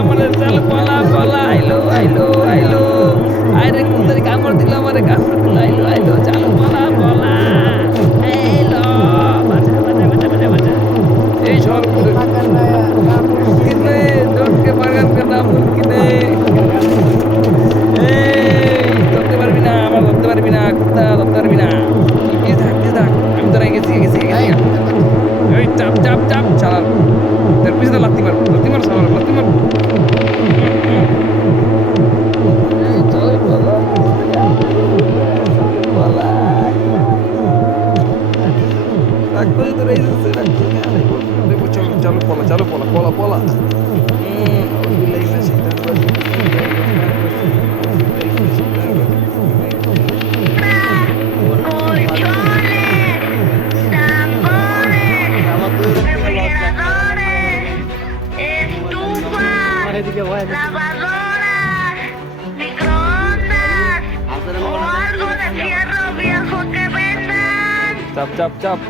আমারে চল পলা পলা আইলো আইলো আইলো আরে কুত্তারে কামড় দিল আমারে কামড় দিল আইলো আইলো চল পলা পলা আইলো বাঁচা বাঁচা বাঁচা বাঁচা বাঁচা এই সর মুমকিন নেই ডোন্টকে বাগান করনা মুমকিন নেই এই ধরতে পারবি না আমার ধরতে পারবি না কুত্তা ধরতে পারবি না এই থাক আমি তো গেছি এই চাপ চাপ চাপ চালার তোর পিছনে লাত্তি মার সামনে লাত্তি মার এই চল বলা বলা রাগ করে তো রয়েছে রাগ করে চলো পলা lavadoras, microondas o algo de fierro viejo que vendan. চাপ